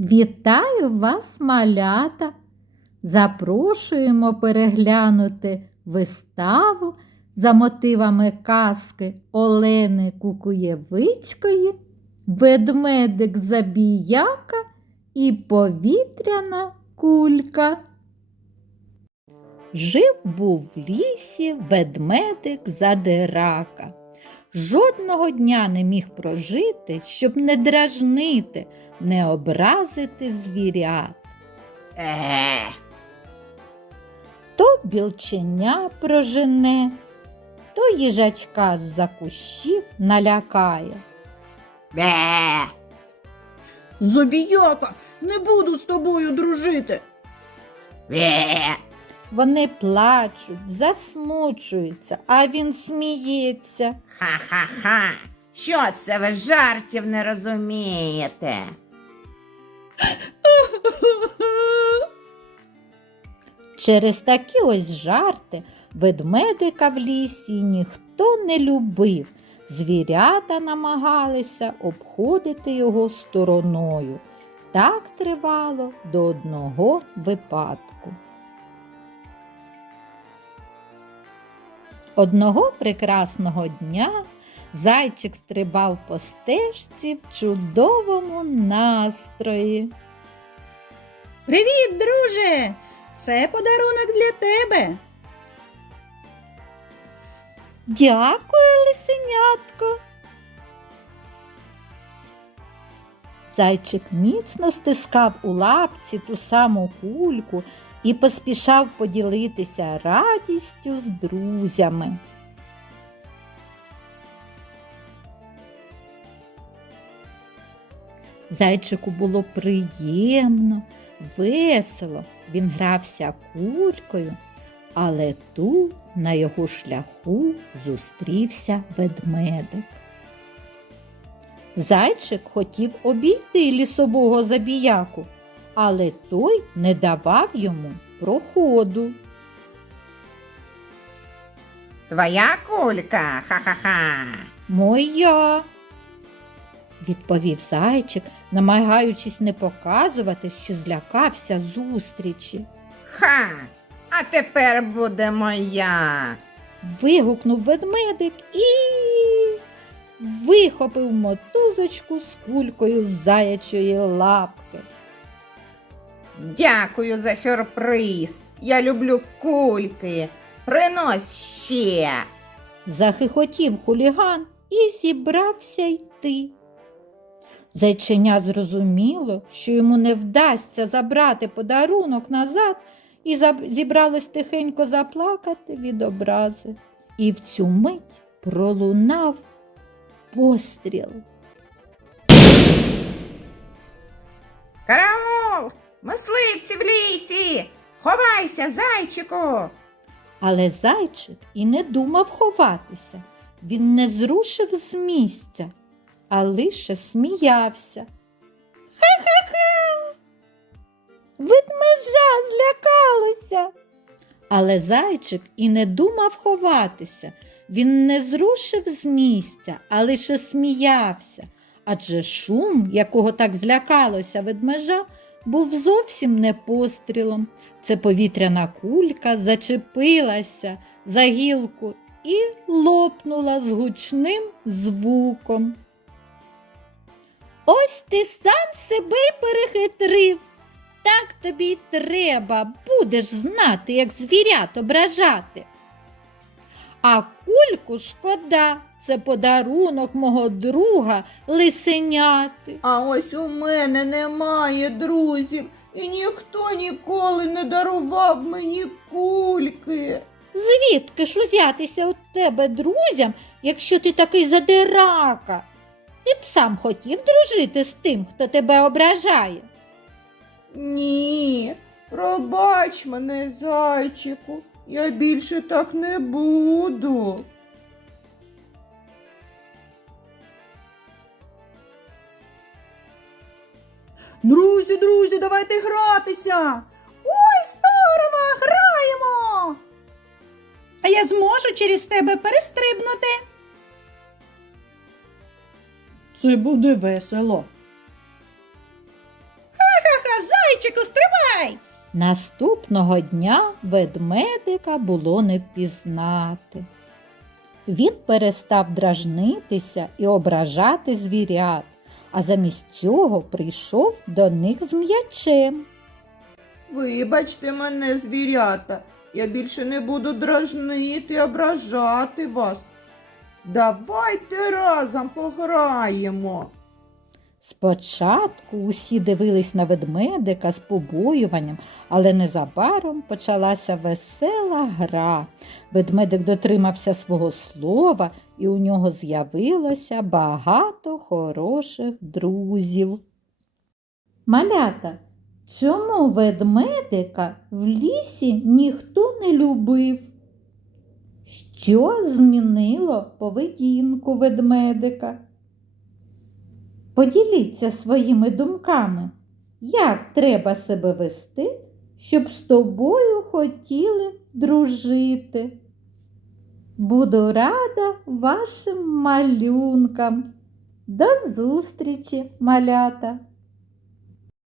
Вітаю вас, малята! Запрошуємо переглянути виставу за мотивами казки Олени Кукуєвицької, Ведмедик Забіяка і повітряна кулька. Жив був в лісі ведмедик Задирака. Жодного дня не міг прожити, щоб не дражнити, не образити звірят. Е, То білченя прожене, то їжачка з-за кущів налякає. бе. Забіяка, не буду з тобою дружити. Бе. Вони плачуть, засмучуються, а він сміється. Ха-ха-ха. Що це ви жартів не розумієте? Через такі ось жарти ведмедика в лісі ніхто не любив. Звірята намагалися обходити його стороною. Так тривало до одного випадку. Одного прекрасного дня зайчик стрибав по стежці в чудовому настрої. Привіт, друже! Це подарунок для тебе. Дякую, лисенятко. Зайчик міцно стискав у лапці ту саму кульку і поспішав поділитися радістю з друзями. Зайчику було приємно, весело. Він грався кулькою, але тут на його шляху зустрівся ведмедик. Зайчик хотів обійти лісового забіяку, але той не давав йому проходу. Твоя кулька, ха-ха-ха. Моя, відповів зайчик, намагаючись не показувати, що злякався зустрічі. Ха. А тепер буде моя. Вигукнув ведмедик і вихопив мотузочку з кулькою з заячої лапки. Дякую за сюрприз. Я люблю кульки. Принось ще. Захихотів хуліган і зібрався йти. Зайченя зрозуміло, що йому не вдасться забрати подарунок назад, і зібралось тихенько заплакати від образи. І в цю мить пролунав постріл. Караул! Мисливці в лісі! Ховайся, зайчику! Але зайчик і не думав ховатися. Він не зрушив з місця, а лише сміявся. Ха-ха-ха! Ведмежа злякалося. Але зайчик і не думав ховатися. Він не зрушив з місця, а лише сміявся. Адже шум, якого так злякалося ведмежа, був зовсім не пострілом. Це повітряна кулька зачепилася за гілку і лопнула з гучним звуком. Ось ти сам себе перехитрив. Так тобі й треба, будеш знати, як звірят ображати. А кульку шкода, це подарунок мого друга лисеняти. А ось у мене немає друзів, і ніхто ніколи не дарував мені кульки. Звідки ж узятися у тебе друзям, якщо ти такий задирака? Ти б сам хотів дружити з тим, хто тебе ображає. Ні, пробач мене, зайчику, я більше так не буду. Друзі, друзі, давайте гратися. Ой, здорово, граємо. А я зможу через тебе перестрибнути. Це буде весело. Ха-ха-ха, зайчику, стривай! Наступного дня ведмедика було не впізнати. Він перестав дражнитися і ображати звірят, а замість цього прийшов до них з м'ячем. Вибачте мене, звірята, я більше не буду дражнити ображати вас. Давайте разом пограємо. Спочатку усі дивились на ведмедика з побоюванням, але незабаром почалася весела гра. Ведмедик дотримався свого слова, і у нього з'явилося багато хороших друзів. Малята, чому ведмедика в лісі ніхто не любив? Що змінило поведінку ведмедика? Поділіться своїми думками, як треба себе вести, щоб з тобою хотіли дружити. Буду рада вашим малюнкам. До зустрічі, малята!